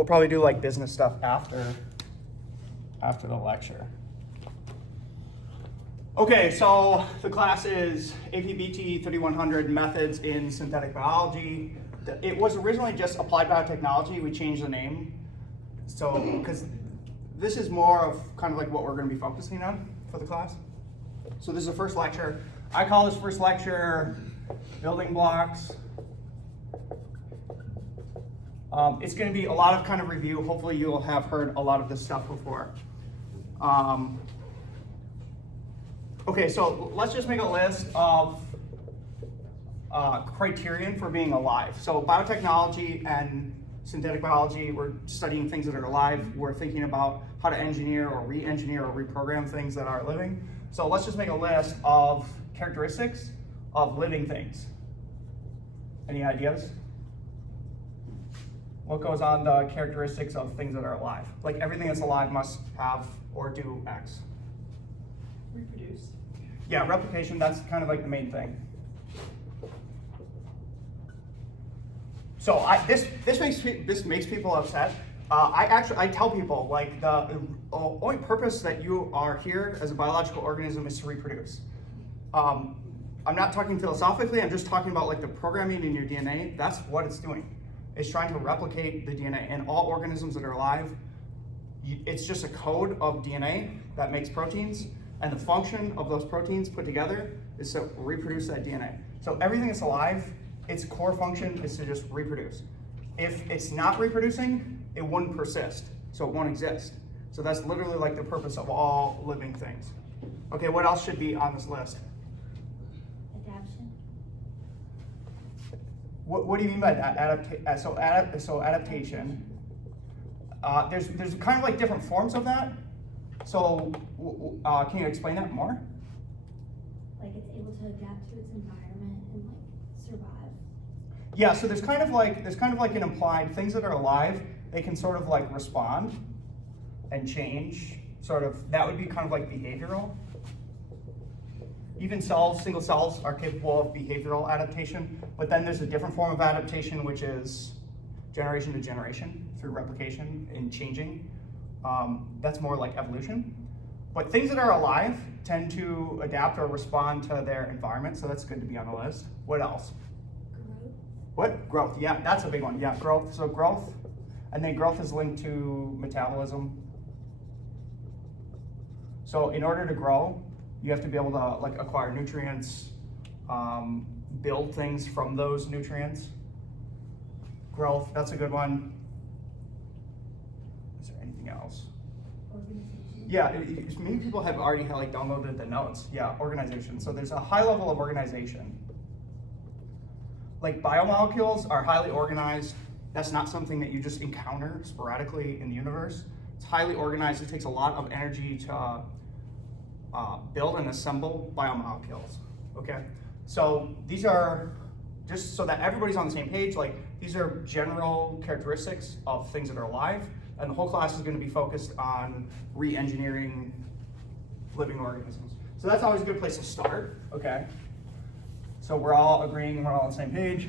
We'll probably do like business stuff after the lecture. Okay, so the class is APBT 3100 Methods in Synthetic Biology. It was originally just Applied Biotechnology. We changed the name. So, because this is more of kind of like what we're going to be focusing on for the class. So this is the first lecture. I call this first lecture Building Blocks. It's going to be a lot of kind of review. Hopefully you'll have heard a lot of this stuff before. Okay, so let's just make a list of criterion for being alive. So biotechnology and synthetic biology, we're studying things that are alive. We're thinking about how to engineer or re-engineer or reprogram things that are living. So let's just make a list of characteristics of living things. Any ideas? What goes on the characteristics of things that are alive? Like everything that's alive must have or do X. Reproduce. Yeah, replication, that's kind of like the main thing. So this makes people upset. I tell people like the only purpose that you are here as a biological organism is to reproduce. I'm not talking philosophically, I'm just talking about like the programming in your DNA. That's what it's doing. It's trying to replicate the DNA. And all organisms that are alive, it's just a code of DNA that makes proteins, and the function of those proteins put together is to reproduce that DNA. So everything that's alive, its core function is to just reproduce. If it's not reproducing, it wouldn't persist, so it won't exist. So that's literally like the purpose of all living things. Okay, what else should be on this list? Adaptation. What do you mean by that? Adaptation. There's kind of like different forms of that. So can you explain that more? Like it's able to adapt to its environment and like survive. Yeah, so there's kind of like an implied things that are alive, they can sort of like respond and change, sort of, that would be kind of like behavioral. Even cells, single cells are capable of behavioral adaptation, but then there's a different form of adaptation which is generation to generation through replication and changing. That's more like evolution. But things that are alive tend to adapt or respond to their environment, so that's good to be on the list. What else? Growth. What? Growth, yeah, that's a big one. Yeah, growth, so growth, and then growth is linked to metabolism. So in order to grow, you have to be able to like acquire nutrients, build things from those nutrients. Growth, that's a good one. Is there anything else? Organization. Yeah, many people have already like downloaded the notes. Yeah, organization. So there's a high level of organization. Like biomolecules are highly organized. That's not something that you just encounter sporadically in the universe. It's highly organized. It takes a lot of energy to build and assemble biomolecules. Okay, so these are, just so that everybody's on the same page, like these are general characteristics of things that are alive, and the whole class is going to be focused on re-engineering living organisms. So that's always a good place to start, okay? So we're all agreeing, we're all on the same page.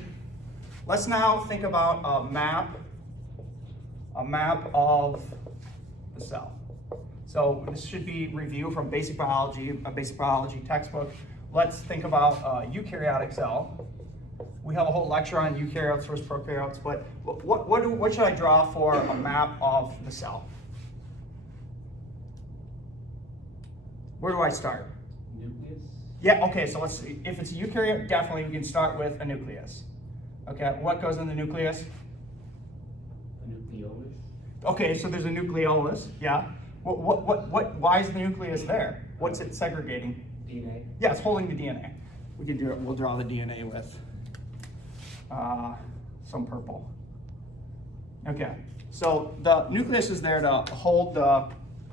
Let's now think about a map of the cell. So this should be review from basic biology, a basic biology textbook. Let's think about a eukaryotic cell. We have a whole lecture on eukaryotes versus prokaryotes, but what should I draw for a map of the cell? Where do I start? Nucleus. Yeah, okay, so let's see. If it's a eukaryote, definitely we can start with a nucleus. Okay, what goes in the nucleus? A nucleolus. Okay, so there's a nucleolus, yeah. Why is the nucleus there? What's it segregating? DNA. Yeah, it's holding the DNA. We can do it, we'll draw the DNA with some purple. Okay, so the nucleus is there to hold the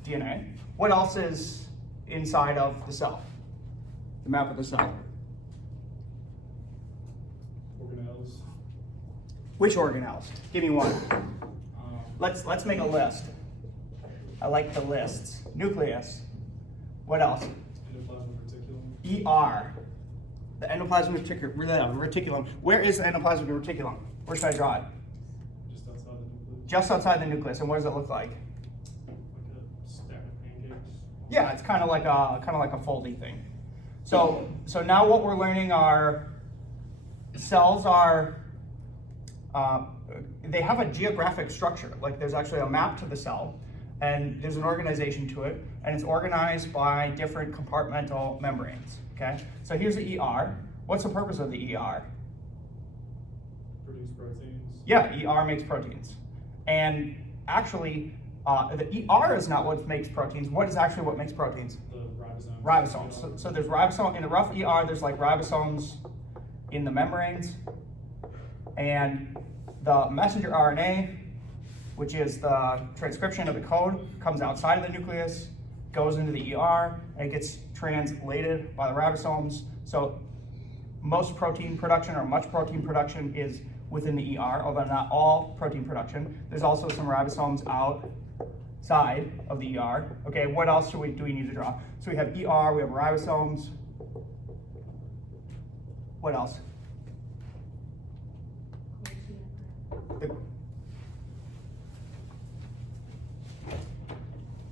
DNA. What else is inside of the cell? The map of the cell. Organelles. Which organelles? Give me one. Let's make a list. I like the lists. Nucleus. What else? Endoplasmic reticulum. ER. The endoplasmic reticulum. Where is the endoplasmic reticulum? Where should I draw it? Just outside the nucleus. just outside the nucleus. And what does it look like? Like a stack of pancakes. Yeah, it's kind of like a foldy thing. So now what we're learning are cells are they have a geographic structure. Like there's actually a map to the cell, and there's an organization to it, and it's organized by different compartmental membranes. Okay, so here's the ER. What's the purpose of the ER? Produce proteins. Yeah, ER makes proteins, and actually, the ER is not what makes proteins. What is actually what makes proteins? The ribosomes. Ribosomes. So there's ribosome in the rough ER. There's like ribosomes in the membranes, and the messenger RNA, which is the transcription of the code, comes outside of the nucleus, goes into the ER, and it gets translated by the ribosomes. So most protein production or much protein production is within the ER, although not all protein production. There's also some ribosomes outside of the ER. Okay, what else do we need to draw? So we have ER, we have ribosomes. What else?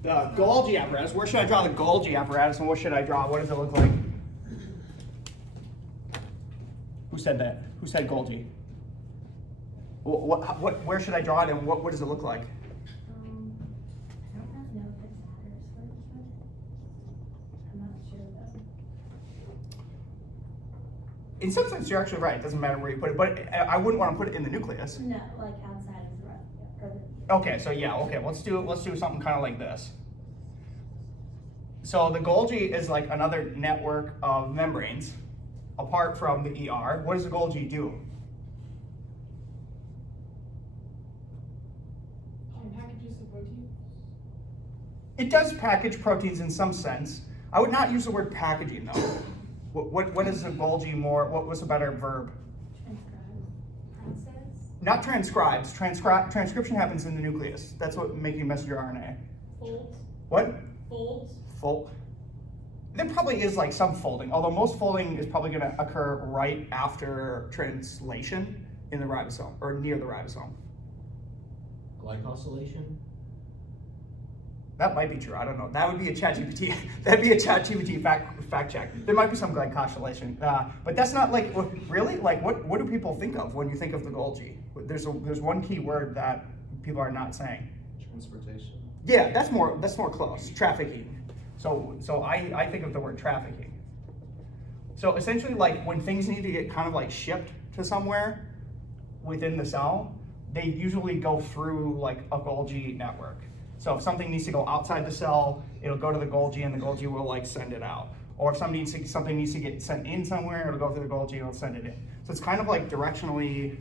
The Golgi apparatus. Where should I draw the Golgi apparatus, and what should I draw? What does it look like? Who said that? Who said Golgi? Where should I draw it, and what does it look like? I don't really know if it matters for this one. I'm not sure though. In some sense, you're actually right. It doesn't matter where you put it, but I wouldn't want to put it in the nucleus. No, like outside of the rough. Okay, so yeah, okay, let's do something kind of like this. So the Golgi is like another network of membranes apart from the ER. What does the Golgi do? Packages the protein? It does package proteins in some sense. I would not use the word packaging though. What is the Golgi more? What's a better verb? Transcribe. Not transcribes. Transcription happens in the nucleus. That's what making messenger RNA. Folds? What? Folds? Fold. There probably is like some folding, although most folding is probably going to occur right after translation in the ribosome or near the ribosome. Glycosylation? That might be true. I don't know. That would be a ChatGPT. That'd be a ChatGPT fact check. There might be some glycosylation, but that's not like really like what do people think of when you think of the Golgi? There's one key word that people are not saying. Transportation. Yeah, that's more close. Trafficking. So I think of the word trafficking. So essentially, like when things need to get kind of like shipped to somewhere within the cell, they usually go through like a Golgi network. So if something needs to go outside the cell, it'll go to the Golgi, and the Golgi will like send it out. Or if something needs to get sent in somewhere, it'll go through the Golgi and it'll send it in. So it's kind of like directionally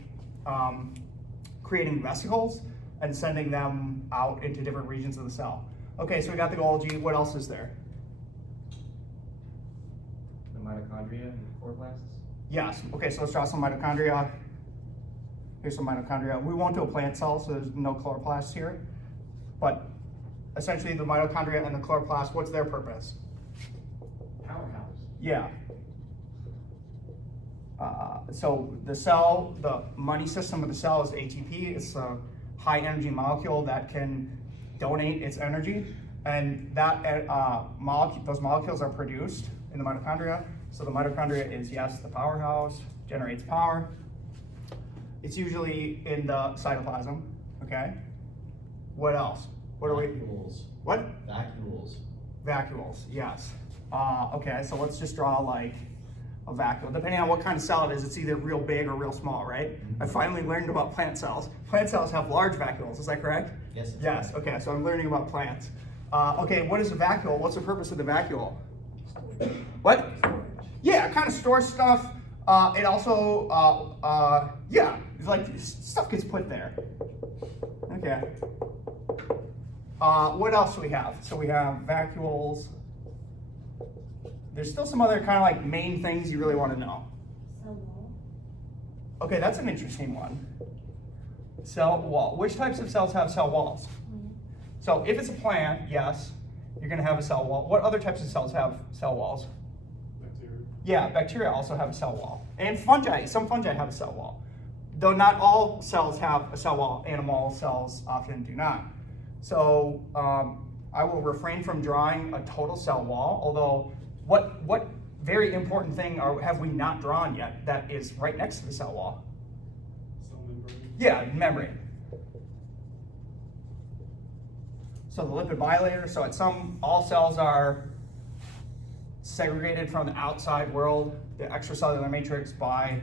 creating vesicles and sending them out into different regions of the cell. Okay, so we got the Golgi. What else is there? The mitochondria and chloroplasts? Yes. Okay, so let's draw some mitochondria. Here's some mitochondria. We won't do a plant cell, so there's no chloroplasts here. But essentially the mitochondria and the chloroplast, what's their purpose? Powerhouse. Yeah. So the cell, the money system of the cell is ATP. It's a high energy molecule that can donate its energy, and that those molecules are produced in the mitochondria. So the mitochondria is, yes, the powerhouse, generates power. It's usually in the cytoplasm, okay? What else? What are we? Vacuoles. What? Vacuoles. Vacuoles, yes. Okay, so let's just draw like a vacuole. Depending on what kind of cell it is, it's either real big or real small, right? Mm-hmm. I finally learned about plant cells. Plant cells have large vacuoles, is that correct? Yes. Yes, okay, so I'm learning about plants. Okay, what is a vacuole? What's the purpose of the vacuole? What? Yeah, it kind of stores stuff. It also, yeah, it's like stuff gets put there. Okay. What else do we have? So we have vacuoles. There's still some other kind of like main things you really want to know. Cell wall. Okay, that's an interesting one. Cell wall. Which types of cells have cell walls? So if it's a plant, yes, you're going to have a cell wall. What other types of cells have cell walls? Bacteria. Yeah, bacteria also have a cell wall. And fungi, some fungi have a cell wall. though not all cells have a cell wall, animal cells often do not. So I will refrain from drawing a total cell wall, although what very important thing have we not drawn yet that is right next to the cell wall? Cell membrane. Yeah, membrane. So the lipid bilayer, so all cells are segregated from the outside world, the extracellular matrix, by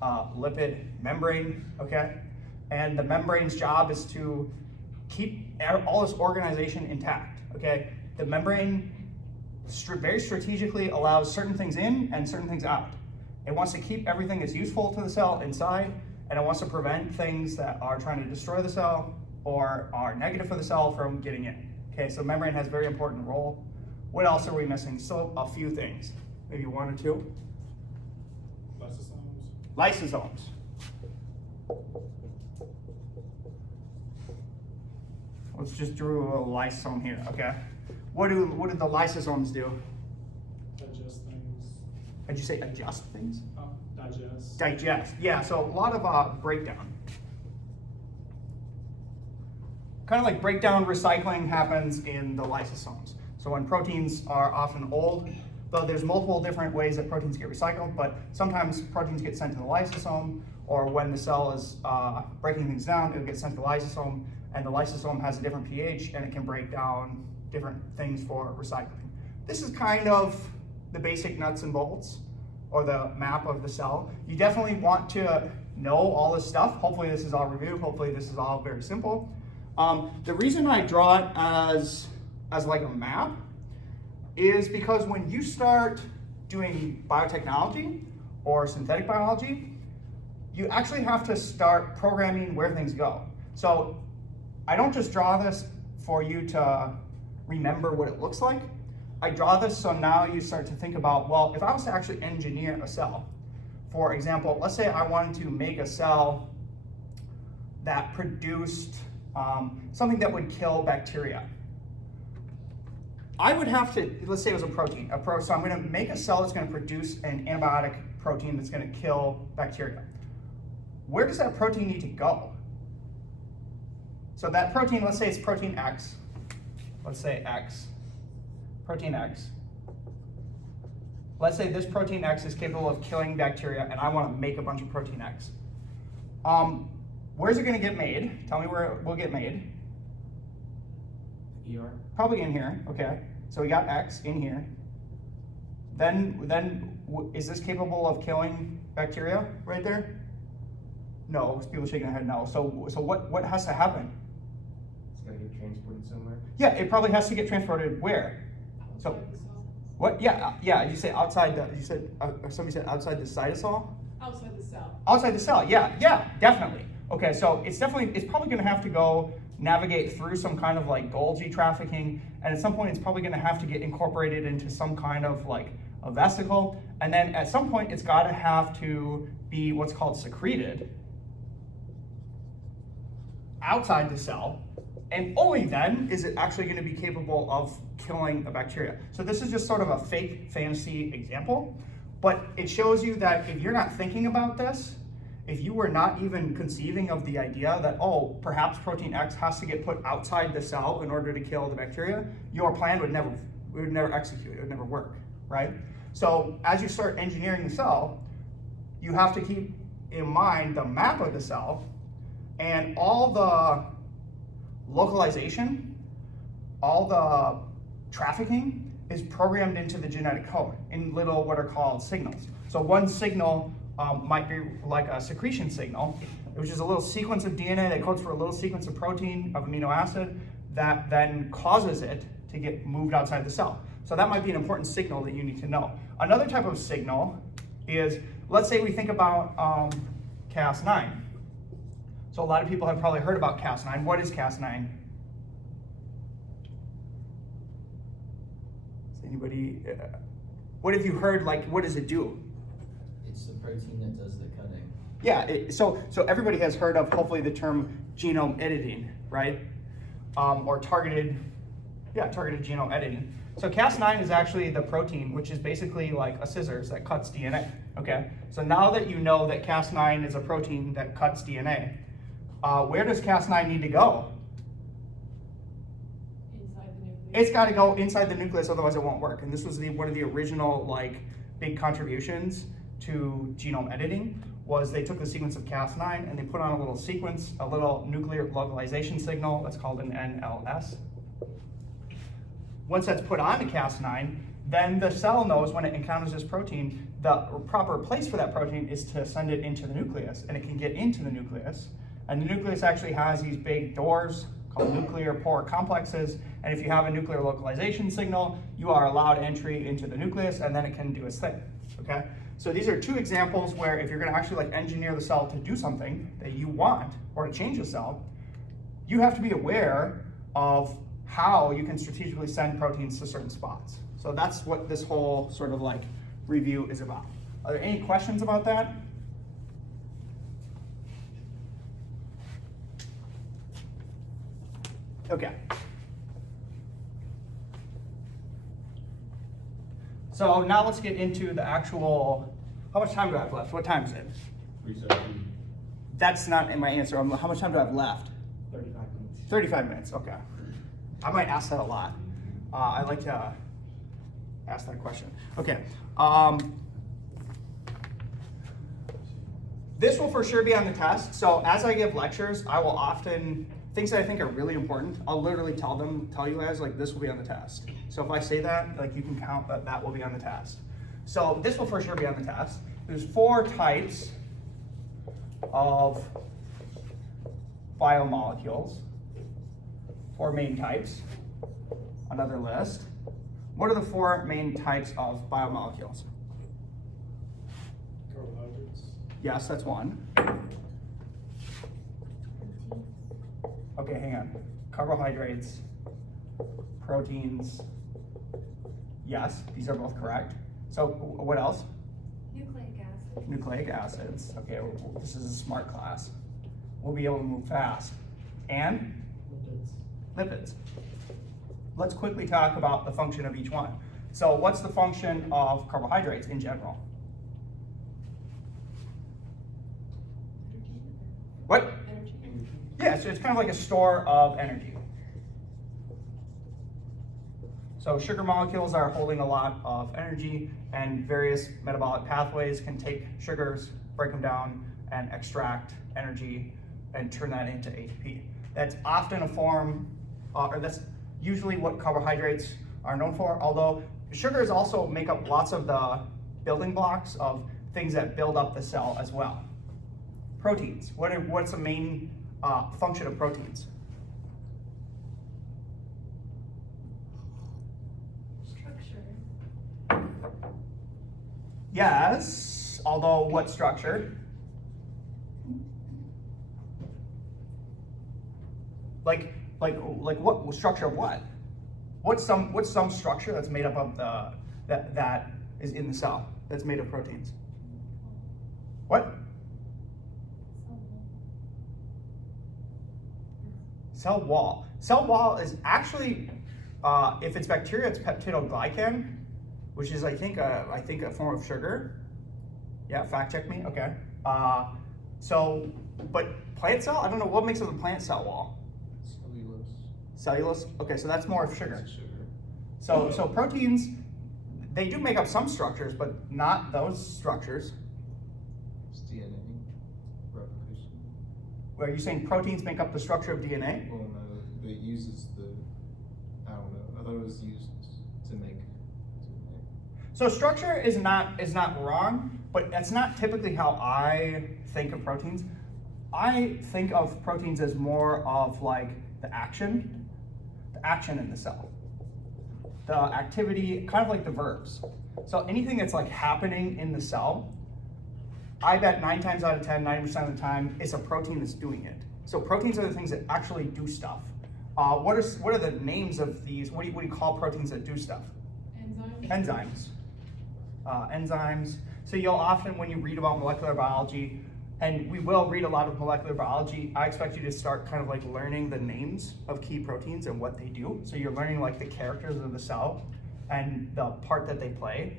lipid membrane, okay? And the membrane's job is to keep all this organization intact, okay? The membrane very strategically allows certain things in and certain things out. It wants to keep everything that's useful to the cell inside, and it wants to prevent things that are trying to destroy the cell or are negative for the cell from getting in. Okay, so membrane has a very important role. What else are we missing? So a few things, maybe one or two. Lysosomes. Lysosomes. Let's just draw a lysosome here, okay? What do the lysosomes do? Digest things. Did you say adjust things? Digest. Digest, yeah, so a lot of breakdown. Kind of like breakdown recycling happens in the lysosomes. So when proteins are often old, though there's multiple different ways that proteins get recycled, but sometimes proteins get sent to the lysosome, or when the cell is breaking things down, it'll get sent to the lysosome, and the lysosome has a different pH, and it can break down different things for recycling. This is kind of the basic nuts and bolts, or the map of the cell. You definitely want to know all this stuff. Hopefully this is all reviewed. Hopefully this is all very simple. The reason I draw it as like a map is because when you start doing biotechnology or synthetic biology, you actually have to start programming where things go. So I don't just draw this for you to remember what it looks like. I draw this so now you start to think about, well, if I was to actually engineer a cell, for example, let's say I wanted to make a cell that produced something that would kill bacteria. I would have to, let's say it was a protein. So I'm going to make a cell that's going to produce an antibiotic protein that's going to kill bacteria. Where does that protein need to go? So that protein, let's say it's protein X. Let's say X. Protein X. Let's say this protein X is capable of killing bacteria, and I want to make a bunch of protein X. Where's it going to get made? Tell me where it will get made. ER. Probably in here, okay. So we got X in here. Then is this capable of killing bacteria right there? No, people shaking their head no. So what has to happen? It's gotta get transported somewhere. Yeah, it probably has to get transported where? So Outside the cell. what? Yeah. You say outside the. You said somebody said outside the cytosol. Outside the cell. Outside the cell. Yeah, definitely. Okay, so it's probably going to have to go navigate through some kind of like Golgi trafficking, and at some point it's probably going to have to get incorporated into some kind of like a vesicle, and then at some point it's got to have to be what's called secreted outside the cell, and only then is it actually going to be capable of killing a bacteria. So this is just sort of a fake fantasy example, but it shows you that if you're not thinking about this, if you were not even conceiving of the idea that, oh, perhaps protein X has to get put outside the cell in order to kill the bacteria, your plan would never execute, it would never work, right? So as you start engineering the cell, you have to keep in mind the map of the cell and all the localization, all the trafficking is programmed into the genetic code in little what are called signals. So one signal might be like a secretion signal, which is a little sequence of DNA that codes for a little sequence of protein of amino acid that then causes it to get moved outside the cell. So that might be an important signal that you need to know. Another type of signal is, let's say we think about Cas-9. So a lot of people have probably heard about Cas-9. What is Cas-9? Is anybody, what have you heard, like, what does it do? It's the protein that does the cutting. Yeah, so everybody has heard of, hopefully, the term genome editing, right? Or targeted genome editing. So Cas9 is actually the protein, which is basically like a scissors that cuts DNA. Okay, so now that you know that Cas9 is a protein that cuts DNA, where does Cas9 need to go? Inside the nucleus. It's got to go inside the nucleus, otherwise it won't work. And this was one of the original like big contributions to genome editing. Was they took the sequence of Cas9 and they put on a little sequence, a little nuclear localization signal that's called an NLS. Once that's put on to Cas9, then the cell knows when it encounters this protein, the proper place for that protein is to send it into the nucleus, and it can get into the nucleus. And the nucleus actually has these big doors called nuclear pore complexes, and if you have a nuclear localization signal, you are allowed entry into the nucleus, and then it can do its thing, okay? So these are two examples where if you're gonna actually like engineer the cell to do something that you want, or to change the cell, you have to be aware of how you can strategically send proteins to certain spots. So that's what this whole sort of like review is about. Are there any questions about that? Okay. So now let's get into the actual, how much time do I have left? What time is it? 3:17. That's not in my answer. How much time do I have left? 35 minutes. 35 minutes, okay. I might ask that a lot. I like to ask that question. Okay. This will for sure be on the test. So as I give lectures, I will often, things that I think are really important, I'll literally tell you guys, like, this will be on the test. So if I say that, like, you can count that that will be on the test. So this will for sure be on the test. There's 4 types of biomolecules, 4 main types. Another list. What are the 4 main types of biomolecules? Carbohydrates. Yes, that's one. Okay, hang on. Carbohydrates, proteins. Yes, these are both correct. So what else? Nucleic acid. Nucleic acids. Okay, this is a smart class. We'll be able to move fast. And lipids. Let's quickly talk about the function of each one. So what's the function of carbohydrates in general? What? Energy. Yeah, so it's kind of like a store of energy. So sugar molecules are holding a lot of energy, and various metabolic pathways can take sugars, break them down, and extract energy and turn that into ATP. That's often a form, or that's usually what carbohydrates are known for, although sugars also make up lots of the building blocks of things that build up the cell as well. Proteins, what's the main function of proteins? Structure. Yes, although what structure? Like what structure of what? What's some structure that's made up of that is in the cell that's made of proteins? What? Cell wall. Cell wall is actually, if it's bacteria, it's peptidoglycan, which is I think a form of sugar. Yeah, fact check me. Okay. But plant cell, I don't know what makes up the plant cell wall. Cellulose. Okay, so that's more of sugar. So proteins, they do make up some structures, but not those structures. It's DNA replication. Are you saying proteins make up the structure of DNA? Well, no, but it uses I don't know. I thought it was used to make DNA. So structure is not wrong, but that's not typically how I think of proteins. I think of proteins as more of like the action in the cell. The activity, kind of like the verbs. So anything that's like happening in the cell, I bet 9 times out of 10, 90% of the time, it's a protein that's doing it. So proteins are the things that actually do stuff. What are the names of these? What do you call proteins that do stuff? Enzymes. Enzymes. So you'll often, when you read about molecular biology, and we will read a lot of molecular biology, I expect you to start kind of like learning the names of key proteins and what they do. So you're learning like the characters of the cell and the part that they play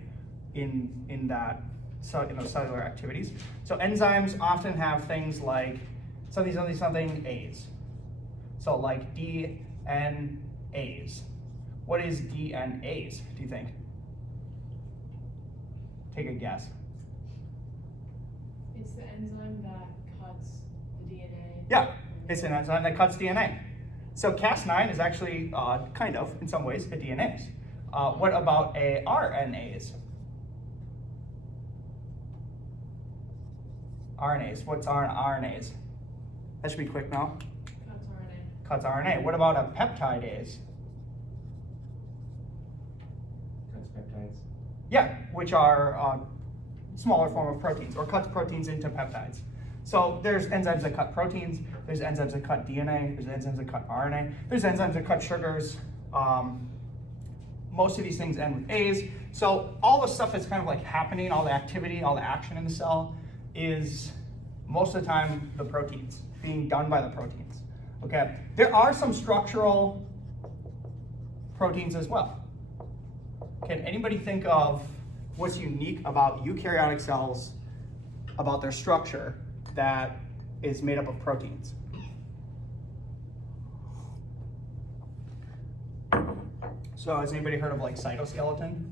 in that cellular activities. So enzymes often have things like something A's. So like DNAs. What is DNAs, do you think? Take a guess. It's the enzyme that cuts the DNA. Yeah, it's an enzyme that cuts DNA. So Cas-9 is actually kind of, in some ways, a DNase. What about RNAs? RNAs, what's RNAs? That should be quick now. Cuts RNA. Cuts RNA. What about a peptidase? Cuts peptides. Yeah, which are a smaller form of proteins, or cuts proteins into peptides. So there's enzymes that cut proteins, there's enzymes that cut DNA, there's enzymes that cut RNA, there's enzymes that cut sugars. Most of these things end with A's. So all the stuff that's kind of like happening, all the activity, all the action in the cell is most of the time the proteins, being done by the proteins. Okay, there are some structural proteins as well. Can anybody think of what's unique about eukaryotic cells, about their structure that is made up of proteins? So has anybody heard of like cytoskeleton?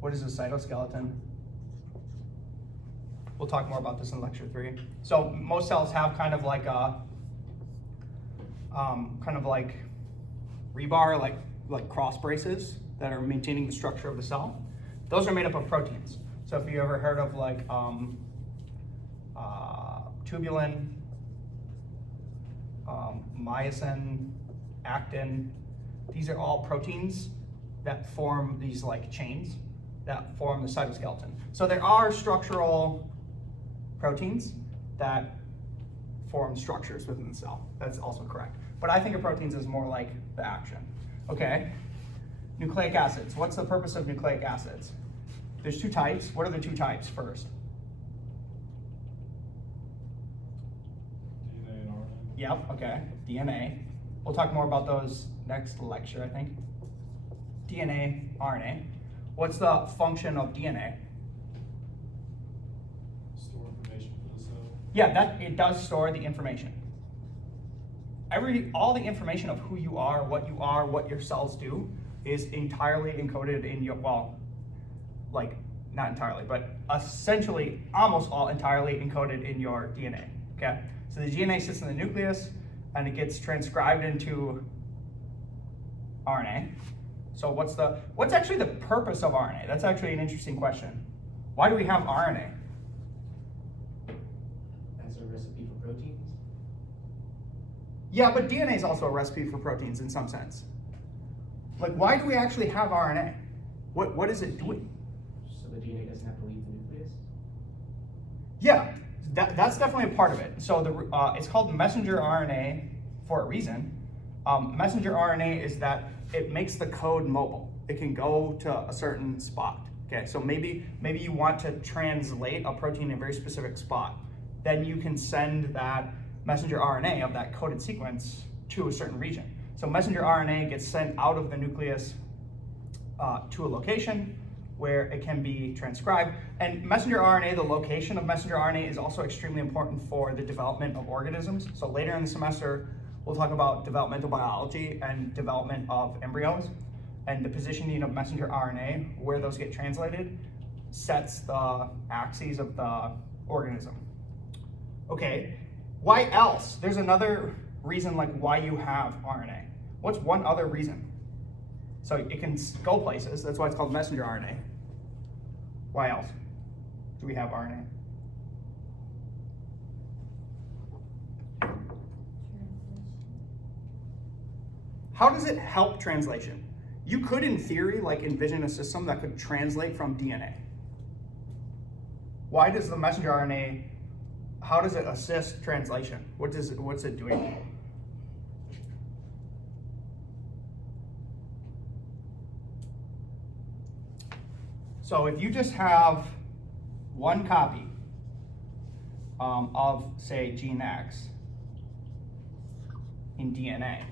What is a cytoskeleton? We'll talk more about this in lecture 3. So most cells have kind of like a, rebar, like cross braces that are maintaining the structure of the cell. Those are made up of proteins. So if you ever heard of like tubulin, myosin, actin, these are all proteins that form these like chains that form the cytoskeleton. So there are structural proteins that form structures within the cell. That's also correct. But I think of proteins as more like the action. Okay, nucleic acids. What's the purpose of nucleic acids? There's 2 types. What are the 2 types first? DNA and RNA. Yep, okay, DNA. We'll talk more about those next lecture, I think. DNA, RNA. What's the function of DNA? Store information for the cell. Yeah, it does store the information. All the information of who you are, what your cells do, is entirely encoded in your, well, like, not entirely, but essentially almost all entirely encoded in your DNA, okay? So the DNA sits in the nucleus, and it gets transcribed into RNA. So what's actually the purpose of RNA? That's actually an interesting question. Why do we have RNA? As a recipe for proteins. Yeah, but DNA is also a recipe for proteins in some sense. Like, why do we actually have RNA? What is it doing? So the DNA doesn't have to leave the nucleus? Yeah, that's definitely a part of it. So it's called messenger RNA for a reason. Messenger RNA is that it makes the code mobile. It can go to a certain spot. Okay, so maybe you want to translate a protein in a very specific spot. Then you can send that messenger RNA of that coded sequence to a certain region. So messenger RNA gets sent out of the nucleus to a location where it can be transcribed. And messenger RNA, the location of messenger RNA is also extremely important for the development of organisms. So later in the semester, we'll talk about developmental biology and development of embryos. And the positioning of messenger RNA, where those get translated, sets the axes of the organism. Okay, why else? There's another reason like why you have RNA. What's one other reason? So it can go places, that's why it's called messenger RNA. Why else do we have RNA? How does it help translation? You could, in theory, like envision a system that could translate from DNA. Why does the messenger RNA, how does it assist translation? What's it doing? So if you just have one copy of, say, gene X in DNA,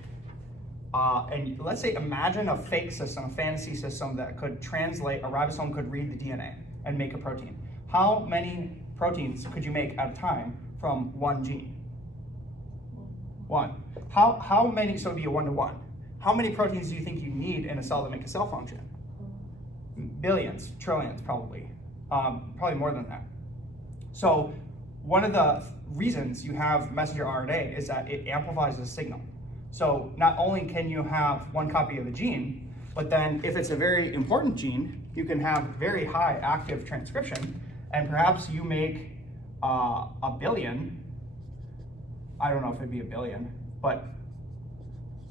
and let's say imagine a fake system, a fantasy system that could translate, a ribosome could read the DNA. and make a protein. How many proteins could you make at a time from one gene? One. How many, so it'd be a 1-to-1. How many proteins do you think you need in a cell to make a cell function? Billions, trillions, probably. Probably more than that. So one of the reasons you have messenger RNA is that it amplifies the signal. So not only can you have one copy of a gene, but then if it's a very important gene, you can have very high active transcription, and perhaps you make a billion. I don't know if it'd be a billion, but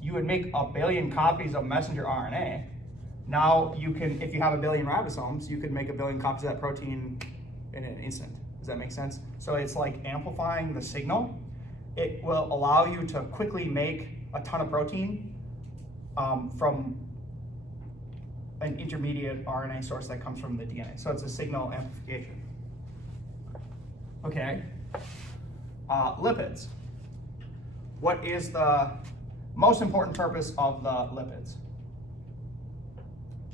you would make a billion copies of messenger RNA. Now you can, if you have a billion ribosomes, you could make a billion copies of that protein in an instant. Does that make sense? So it's like amplifying the signal. It will allow you to quickly make a ton of protein from an intermediate RNA source that comes from the DNA. So it's a signal amplification. Okay, lipids. What is the most important purpose of the lipids?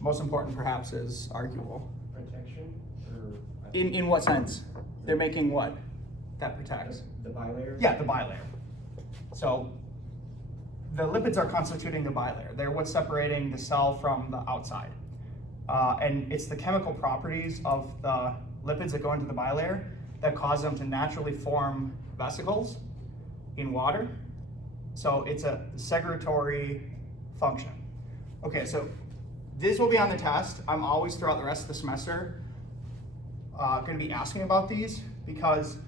Most important perhaps is arguable. Protection, or? In what sense? They're making what that protects? The bilayer? Yeah, the bilayer. So the lipids are constituting the bilayer. They're what's separating the cell from the outside. And it's the chemical properties of the lipids that go into the bilayer that cause them to naturally form vesicles in water. So it's a segregatory function. Okay, so this will be on the test. I'm always throughout the rest of the semester going to be asking about these because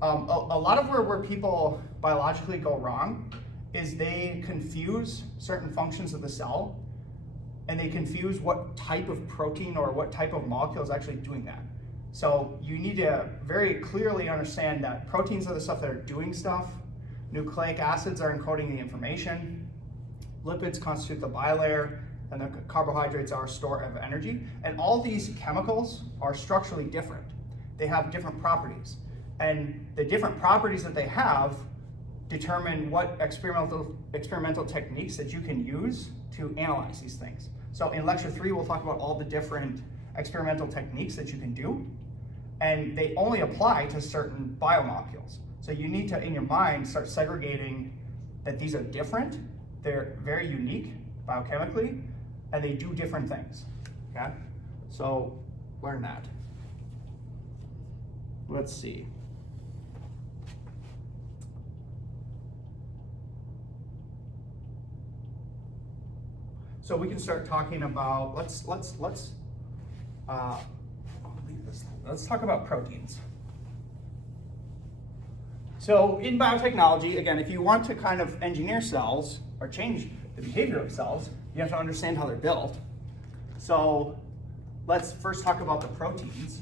a lot of where people biologically go wrong is they confuse certain functions of the cell, and they confuse what type of protein or what type of molecule is actually doing that. So you need to very clearly understand that proteins are the stuff that are doing stuff, nucleic acids are encoding the information, lipids constitute the bilayer, and the carbohydrates are a store of energy. And all these chemicals are structurally different. They have different properties. And the different properties that they have determine what experimental techniques that you can use to analyze these things. So in lecture 3, we'll talk about all the different experimental techniques that you can do, and they only apply to certain biomolecules. So you need to, in your mind, start segregating that these are different, they're very unique biochemically, and they do different things, okay? So learn that. Let's see. So we can start talking about, let's talk about proteins. So in biotechnology, again, if you want to kind of engineer cells or change the behavior of cells, you have to understand how they're built. So let's first talk about the proteins.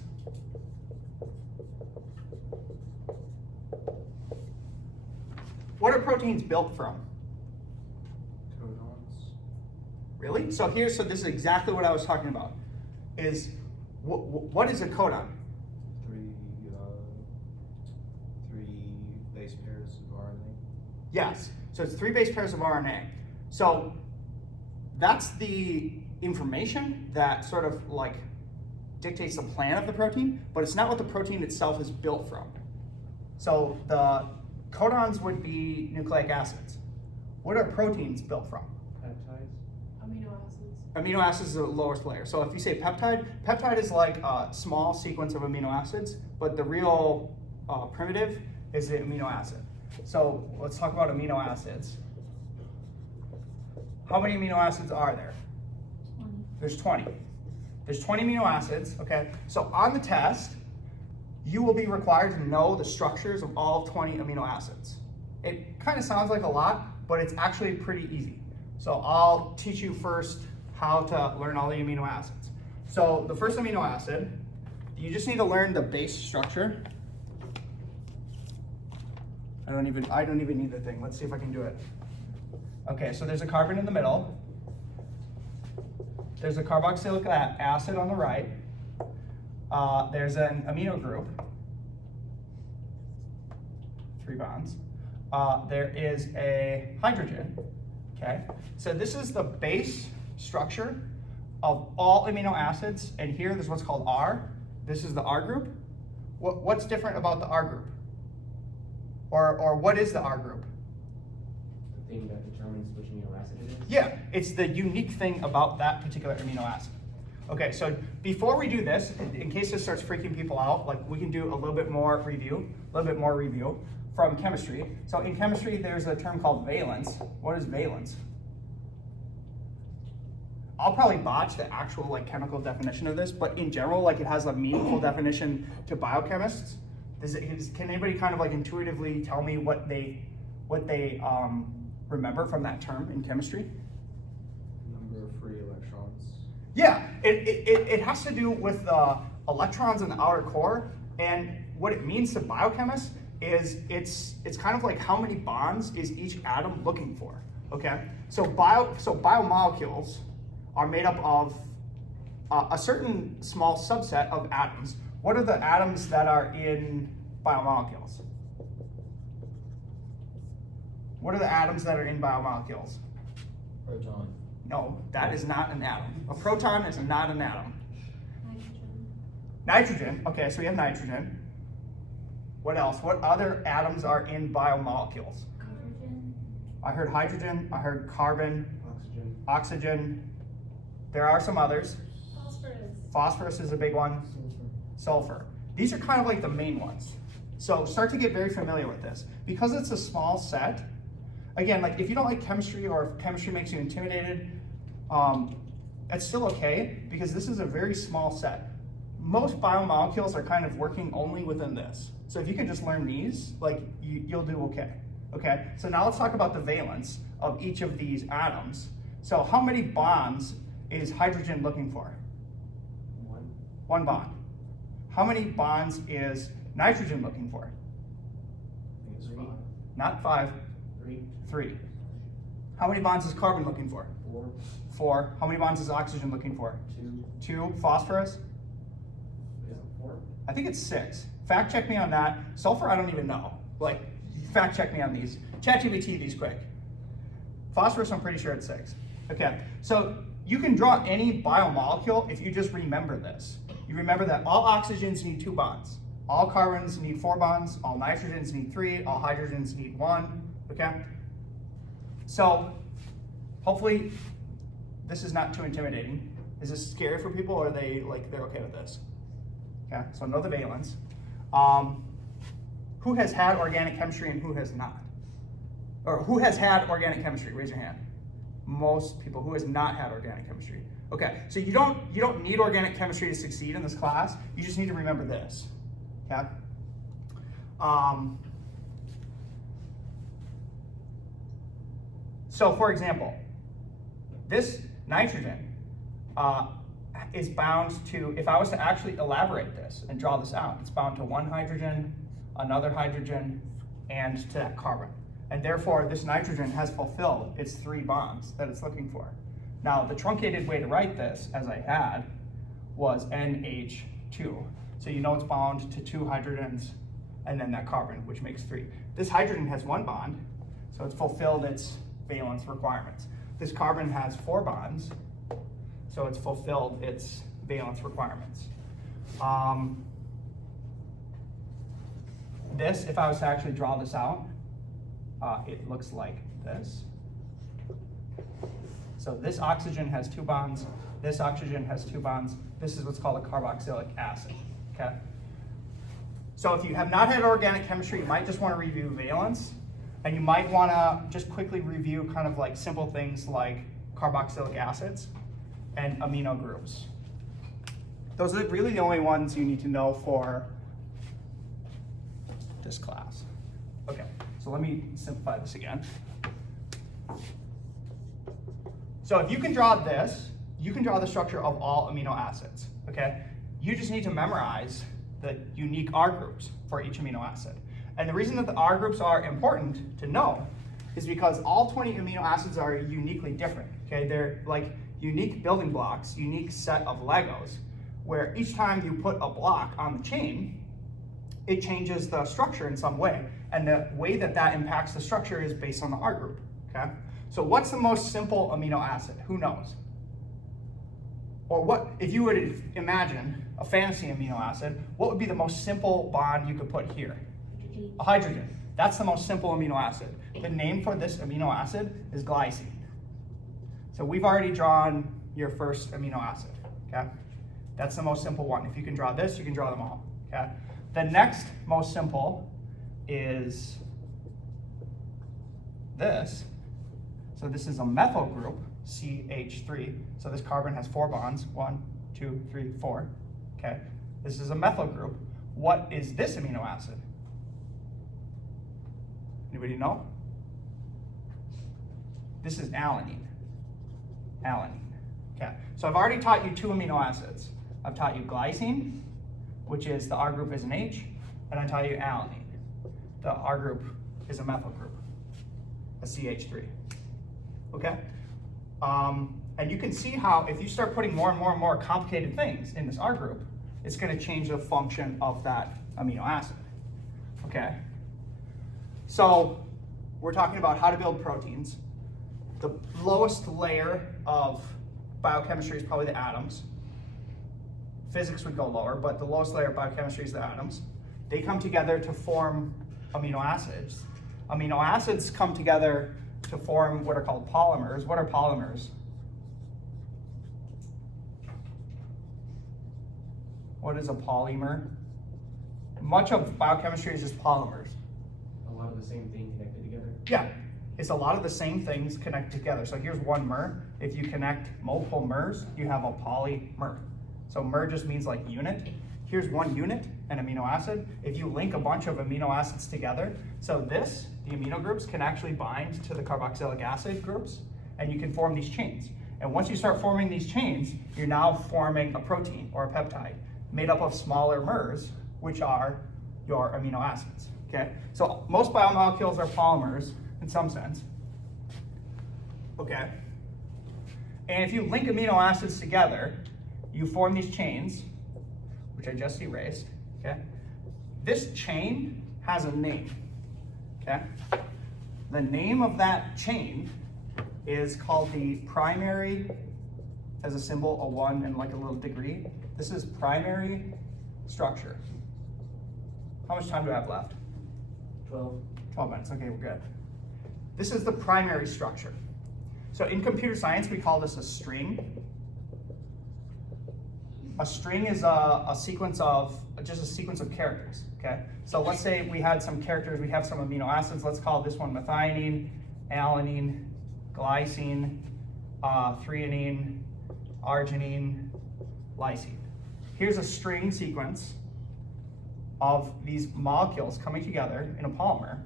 What are proteins built from? Codons. Really? So this is exactly what I was talking about. Is what is a codon? Three base pairs of RNA. Yes. So it's 3 base pairs of RNA. So that's the information that sort of like dictates the plan of the protein, but it's not what the protein itself is built from. So the codons would be nucleic acids. What are proteins built from? Peptides? Amino acids. Amino acids is the lowest layer. So if you say peptide, peptide is like a small sequence of amino acids, but the real primitive is the amino acid. So let's talk about amino acids. How many amino acids are there? 20. There's 20. There's 20 amino acids, okay? So on the test, you will be required to know the structures of all 20 amino acids. It kind of sounds like a lot, but it's actually pretty easy. So I'll teach you first how to learn all the amino acids. So the first amino acid, you just need to learn the base structure. I don't even need the thing. Let's see if I can do it. Okay, so there's a carbon in the middle. There's a carboxylic acid on the right. There's an amino group, 3 bonds. There is a hydrogen, okay? So this is the base structure of all amino acids, and here there's what's called R, This is the R group. What's different about the R group? Or what is the R group? The thing that determines which amino acid it is? Yeah, it's the unique thing about that particular amino acid. Okay, so before we do this, in case this starts freaking people out, like we can do a little bit more review from chemistry. So in chemistry, there's a term called valence. What is valence? I'll probably botch the actual like chemical definition of this, but in general, like it has a meaningful definition to biochemists. Can anybody kind of like intuitively tell me what they remember from that term in chemistry? Number of free electrons. Yeah, it has to do with electrons in the outer core, and what it means to biochemists is it's kind of like how many bonds is each atom looking for. Okay, so biomolecules are made up of a certain small subset of atoms. What are the atoms that are in biomolecules? What are the atoms that are in biomolecules? Proton. No, that is not an atom. A proton is not an atom. Nitrogen. Nitrogen, okay, so we have nitrogen. What else? What other atoms are in biomolecules? Hydrogen. I heard hydrogen, I heard carbon, Oxygen. oxygen. There are some others. Phosphorus. Phosphorus is a big one. Sulfur. These are kind of like the main ones. So start to get very familiar with this. Because it's a small set, again, like if you don't like chemistry or if chemistry makes you intimidated, that's still okay because this is a very small set. Most biomolecules are kind of working only within this. So if you can just learn these, like you'll do okay. Okay, so now let's talk about the valence of each of these atoms. So how many bonds is hydrogen looking for? One. One bond. How many bonds is nitrogen looking for? I think it's 5. Not 5, Three. 3. How many bonds is carbon looking for? 4. 4. How many bonds is oxygen looking for? 2. 2. Phosphorus? Is it 4? I think it's 6. Fact check me on that. Sulfur, I don't even know. Like, fact check me on these. ChatGPT these quick. Phosphorus, I'm pretty sure it's 6. Okay, so you can draw any biomolecule if you just remember this. You remember that all oxygens need 2 bonds. All carbons need 4 bonds. All nitrogens need 3. All hydrogens need 1. Okay? So, hopefully, this is not too intimidating. Is this scary for people or are they're okay with this? Okay, so know the valence. Who has had organic chemistry and who has not? Or who has had organic chemistry? Raise your hand. Most people. Who has not had organic chemistry? Okay, so you don't need organic chemistry to succeed in this class. You just need to remember this. Okay. So for example, this nitrogen is bound to, if I was to actually elaborate this and draw this out, it's bound to one hydrogen, another hydrogen, and to that carbon. And therefore, this nitrogen has fulfilled its 3 bonds that it's looking for. Now, the truncated way to write this, as I had, was NH2. So you know it's bound to 2 hydrogens and then that carbon, which makes 3. This hydrogen has 1 bond, so it's fulfilled its valence requirements. This carbon has 4 bonds, so it's fulfilled its valence requirements. This, if I was to actually draw this out, it looks like this. So this oxygen has 2 bonds, this oxygen has 2 bonds. This is what's called a carboxylic acid, okay? So if you have not had organic chemistry, you might just want to review valence, and you might want to just quickly review kind of like simple things like carboxylic acids and amino groups. Those are really the only ones you need to know for this class. Okay, so let me simplify this again. So if you can draw this, you can draw the structure of all amino acids, okay? You just need to memorize the unique R groups for each amino acid. And the reason that the R groups are important to know is because all 20 amino acids are uniquely different, okay? They're like unique building blocks, unique set of Legos, where each time you put a block on the chain, it changes the structure in some way. And the way that that impacts the structure is based on the R group, okay? So what's the most simple amino acid? Who knows? Or what, if you were to imagine a fantasy amino acid, what would be the most simple bond you could put here? H. A hydrogen. That's the most simple amino acid. The name for this amino acid is glycine. So we've already drawn your first amino acid, okay? That's the most simple one. If you can draw this, you can draw them all, okay? The next most simple is this. So this is a methyl group, CH3. So this carbon has 4 bonds, 1, 2, 3, 4, okay? This is a methyl group. What is this amino acid? Anybody know? This is alanine. Alanine. Okay. So I've already taught you 2 amino acids. I've taught you glycine, which is the R group is an H, and I taught you alanine. The R group is a methyl group, a CH3. Okay? And you can see how if you start putting more and more and more complicated things in this R group, it's going to change the function of that amino acid. Okay? So we're talking about how to build proteins. The lowest layer of biochemistry is probably the atoms. Physics would go lower, but the lowest layer of biochemistry is the atoms. They come together to form amino acids. Amino acids come together to form what are called polymers. What are polymers? What is a polymer? Much of biochemistry is just polymers. A lot of the same thing connected together. Yeah, it's a lot of the same things connected together. So here's 1 mer. If you connect multiple mers, you have a polymer. So mer just means like unit. Here's 1 unit, an amino acid. If you link a bunch of amino acids together, so this, the amino groups, can actually bind to the carboxylic acid groups, and you can form these chains. And once you start forming these chains, you're now forming a protein or a peptide made up of smaller mers, which are your amino acids. Okay, so most biomolecules are polymers in some sense. Okay, and if you link amino acids together, you form these chains, which I just erased. Okay, this chain has a name. Okay, the name of that chain is called the primary, as a symbol, a 1 and like a little degree. This is primary structure. How much time do I have left? 12 minutes, okay, we're good. This is the primary structure. So in computer science, we call this a string. A string is a sequence of, just a sequence of characters, okay? So let's say we had some characters, we have some amino acids, let's call this one methionine, alanine, glycine, threonine, arginine, lysine. Here's a string sequence of these molecules coming together in a polymer,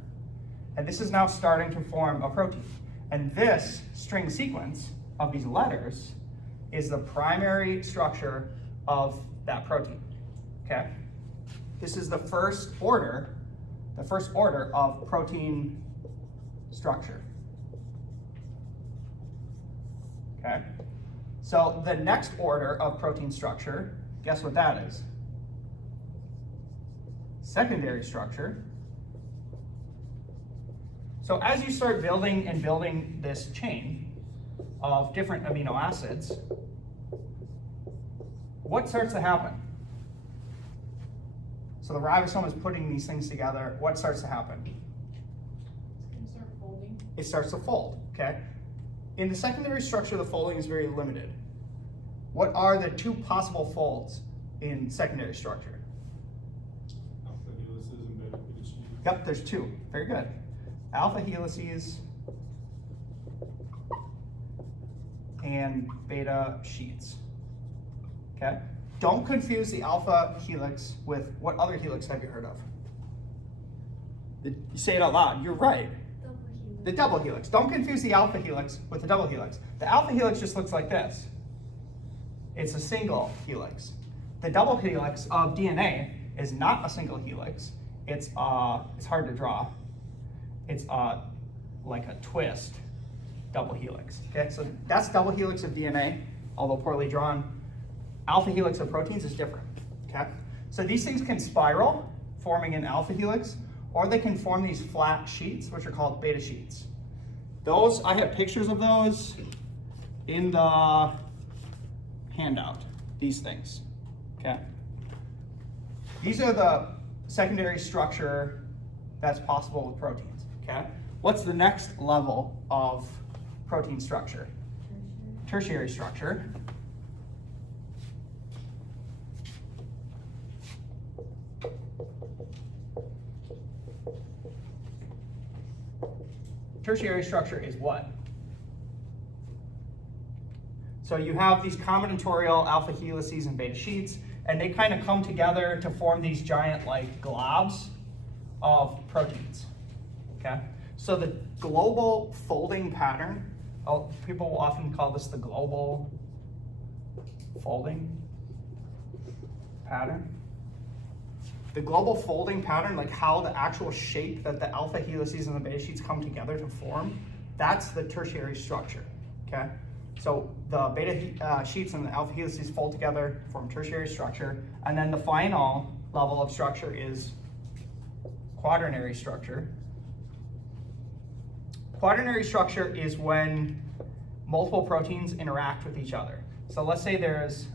and this is now starting to form a protein. And this string sequence of these letters is the primary structure of that protein, okay? This is the first order of protein structure, okay? So the next order of protein structure, guess what that is? Secondary structure. So as you start building and building this chain of different amino acids, what starts to happen? So the ribosome is putting these things together. What starts to happen? It's gonna start folding. It starts to fold, okay? In the secondary structure, the folding is very limited. What are the 2 possible folds in secondary structure? Alpha helices and beta sheets. Yep, there's 2. Very good. Alpha helices and beta sheets. Okay? Don't confuse the alpha helix with what other helix have you heard of? You say it out loud. You're right. Double helix. The double helix. Don't confuse the alpha helix with the double helix. The alpha helix just looks like this. It's a single helix. The double helix of DNA is not a single helix. It's hard to draw. It's like a twist double helix. Okay, so that's double helix of DNA, although poorly drawn. Alpha helix of proteins is different. Okay, so these things can spiral, forming an alpha helix, or they can form these flat sheets, which are called beta sheets. Those, I have pictures of those in the handout, these things, okay? These are the secondary structure that's possible with proteins, okay? What's the next level of protein structure? Tertiary structure. Tertiary structure is what? So you have these combinatorial alpha helices and beta sheets, and they kind of come together to form these giant like globs of proteins, okay? So the global folding pattern, people will often call this the global folding pattern. The global folding pattern, like how the actual shape that the alpha helices and the beta sheets come together to form, that's the tertiary structure, okay? So the beta sheets and the alpha helices fold together, form tertiary structure, and then the final level of structure is quaternary structure. Quaternary structure is when multiple proteins interact with each other. So let's say there's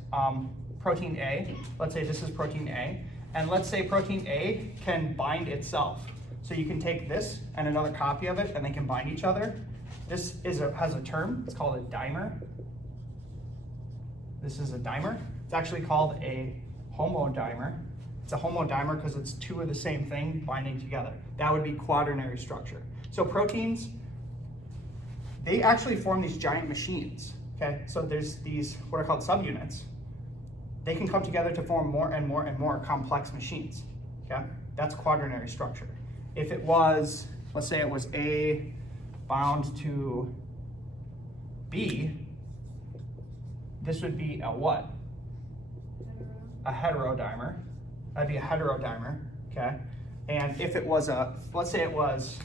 protein A, let's say this is protein A, and let's say protein A can bind itself. So you can take this and another copy of it and they can bind each other. This has a term, it's called a dimer. This is a dimer. It's actually called a homodimer. It's a homodimer because it's two of the same thing binding together. That would be quaternary structure. So proteins, they actually form these giant machines, okay? So there's these, what are called subunits. They can come together to form more and more and more complex machines, okay? That's quaternary structure. If it was, let's say it was A bound to B, this would be a what? A heterodimer. That'd be a heterodimer, okay? And if it was a, let's say it was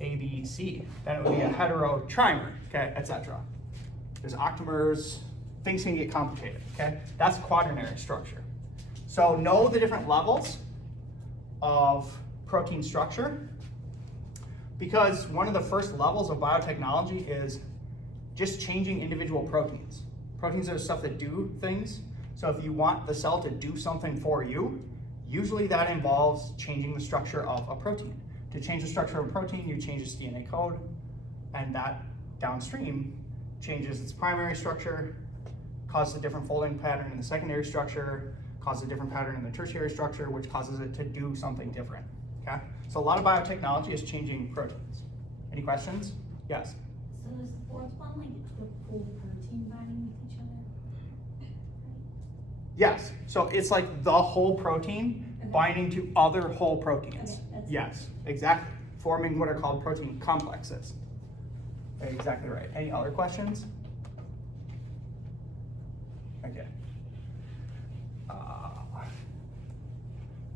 A, B, C, then it would be a heterotrimer, okay, etc. There's octamers, things can get complicated, okay? That's quaternary structure. So know the different levels of protein structure, because one of the first levels of biotechnology is just changing individual proteins. Proteins are stuff that do things. So if you want the cell to do something for you, usually that involves changing the structure of a protein. To change the structure of a protein, you change its DNA code, and that downstream changes its primary structure, causes a different folding pattern in the secondary structure, causes a different pattern in the tertiary structure, which causes it to do something different, okay? So a lot of biotechnology is changing proteins. Any questions? Yes? So is the fourth one like the full protein binding with each other? Yes, so it's like the whole protein binding to other whole proteins. Okay, that's Yes, exactly, forming what are called protein complexes. Exactly right. Any other questions? Okay.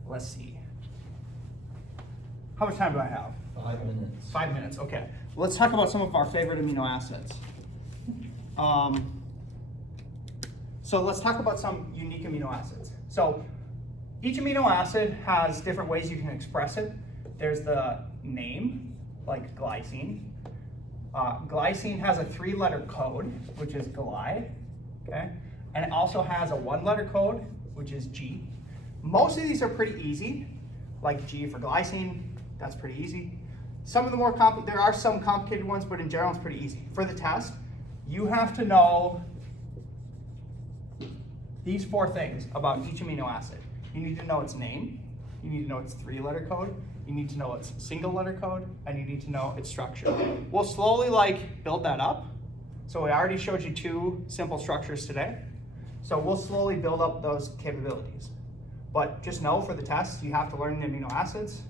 Let's see. How much time do I have? 5 minutes. 5 minutes, okay. Let's talk about some of our favorite amino acids. So let's talk about some unique amino acids. So each amino acid has different ways you can express it. There's the name, like glycine. Glycine has a 3-letter code, which is gly, okay? And it also has a 1-letter code, which is G. Most of these are pretty easy, like G for glycine, that's pretty easy. Some of the more there are some complicated ones, but in general it's pretty easy. For the test, you have to know these 4 things about each amino acid. You need to know its name, you need to know its 3-letter code, you need to know its single-letter code, and you need to know its structure. We'll slowly build that up. So we already showed you 2 simple structures today. So we'll slowly build up those capabilities. But just know for the test, you have to learn the amino acids.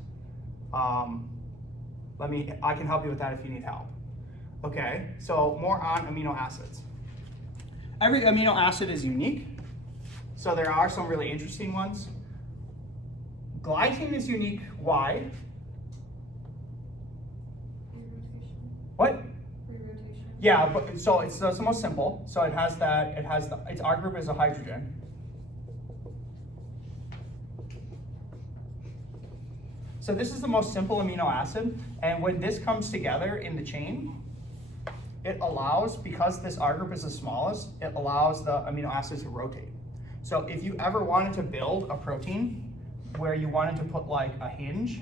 I can help you with that if you need help. Okay, so more on amino acids. Every amino acid is unique. So there are some really interesting ones. Glycine is unique. Why? What? Yeah, but so it's the most simple. So it has that. Its R group is a hydrogen. So this is the most simple amino acid, and when this comes together in the chain, it allows, because this R group is the smallest, it allows the amino acids to rotate. So if you ever wanted to build a protein where you wanted to put like a hinge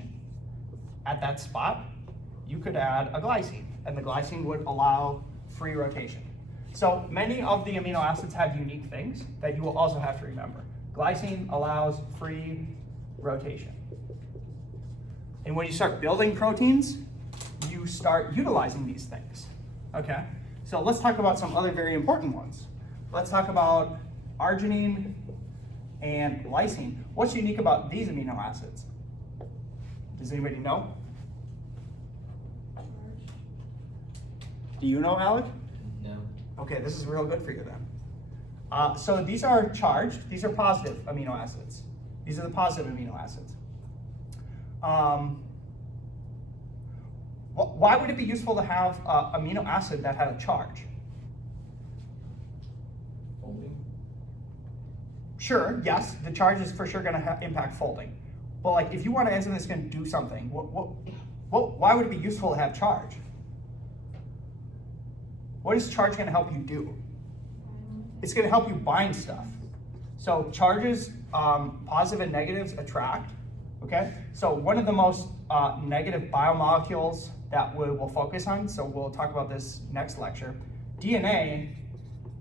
at that spot, you could add a glycine, and the glycine would allow free rotation. So many of the amino acids have unique things that you will also have to remember. Glycine allows free rotation. And when you start building proteins, you start utilizing these things, okay? So let's talk about some other very important ones. Let's talk about arginine and lysine. What's unique about these amino acids? Does anybody know? Do you know, Alec? No. Okay, this is real good for you then. So these are charged, these are positive amino acids. These are the positive amino acids. Why would it be useful to have an amino acid that had a charge? Folding. Sure, yes, the charge is for sure gonna impact folding. But like, if you want an enzyme that's gonna do something, why would it be useful to have charge? What is charge gonna help you do? It's gonna help you bind stuff. So charges, positive and negatives attract, okay? So one of the most negative biomolecules that we will focus on, so we'll talk about this next lecture, DNA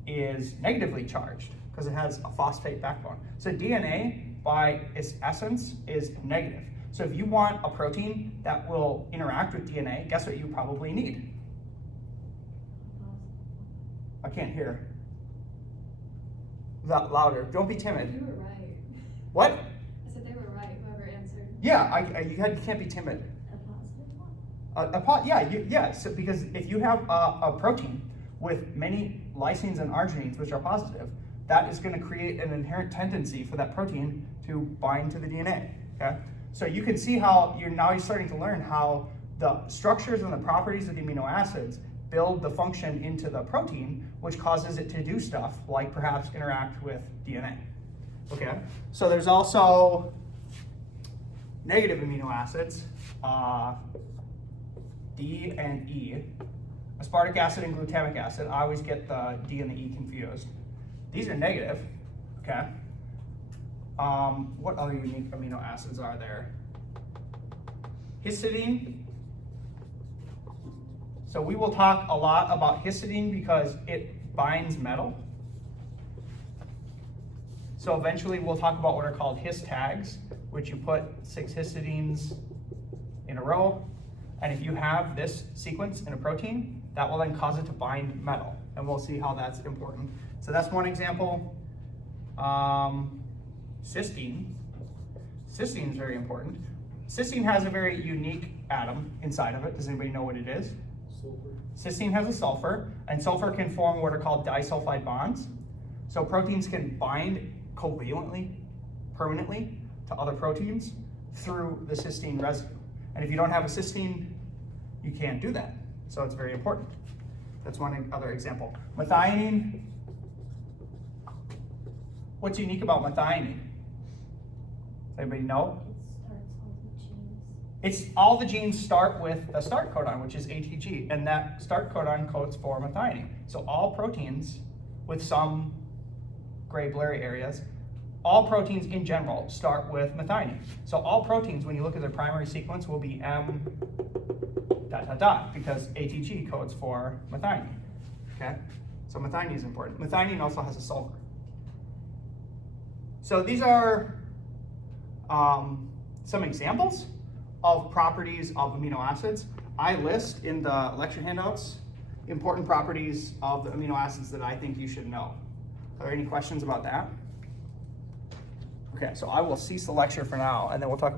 is negatively charged because it has a phosphate backbone. So DNA, by its essence, is negative. So if you want a protein that will interact with DNA, guess what you probably need? I can't hear. Louder. Don't be timid. You were right. What? I said they were right, whoever answered. Yeah, you can't be timid. A positive one? So because if you have a protein with many lysines and arginines, which are positive, that is going to create an inherent tendency for that protein to bind to the DNA. Okay, so you can see how you're starting to learn how the structures and the properties of the amino acids build the function into the protein, which causes it to do stuff like perhaps interact with DNA. Okay, so there's also negative amino acids, D and E, aspartic acid and glutamic acid. I always get the D and the E confused. These are negative, okay? What other unique amino acids are there? Histidine. So we will talk a lot about histidine because it binds metal. So eventually we'll talk about what are called hist tags, which you put 6 histidines in a row. And if you have this sequence in a protein, that will then cause it to bind metal. And we'll see how that's important. So that's one example. Cysteine. Cysteine is very important. Cysteine has a very unique atom inside of it. Does anybody know what it is? Sulfur. Cysteine has a sulfur, and sulfur can form what are called disulfide bonds. So proteins can bind covalently, permanently, to other proteins through the cysteine residue. And if you don't have a cysteine, you can't do that. So it's very important. That's one other example. Methionine. What's unique about methionine? Does anybody know? It starts all the genes. All the genes start with a start codon, which is ATG, and that start codon codes for methionine. So all proteins, with some gray blurry areas, all proteins in general start with methionine. So all proteins, when you look at their primary sequence, will be M ... because ATG codes for methionine. Okay, so methionine is important. Methionine also has a sulfur. So these are some examples of properties of amino acids. I list in the lecture handouts important properties of the amino acids that I think you should know. Are there any questions about that? Okay, so I will cease the lecture for now, and then we'll talk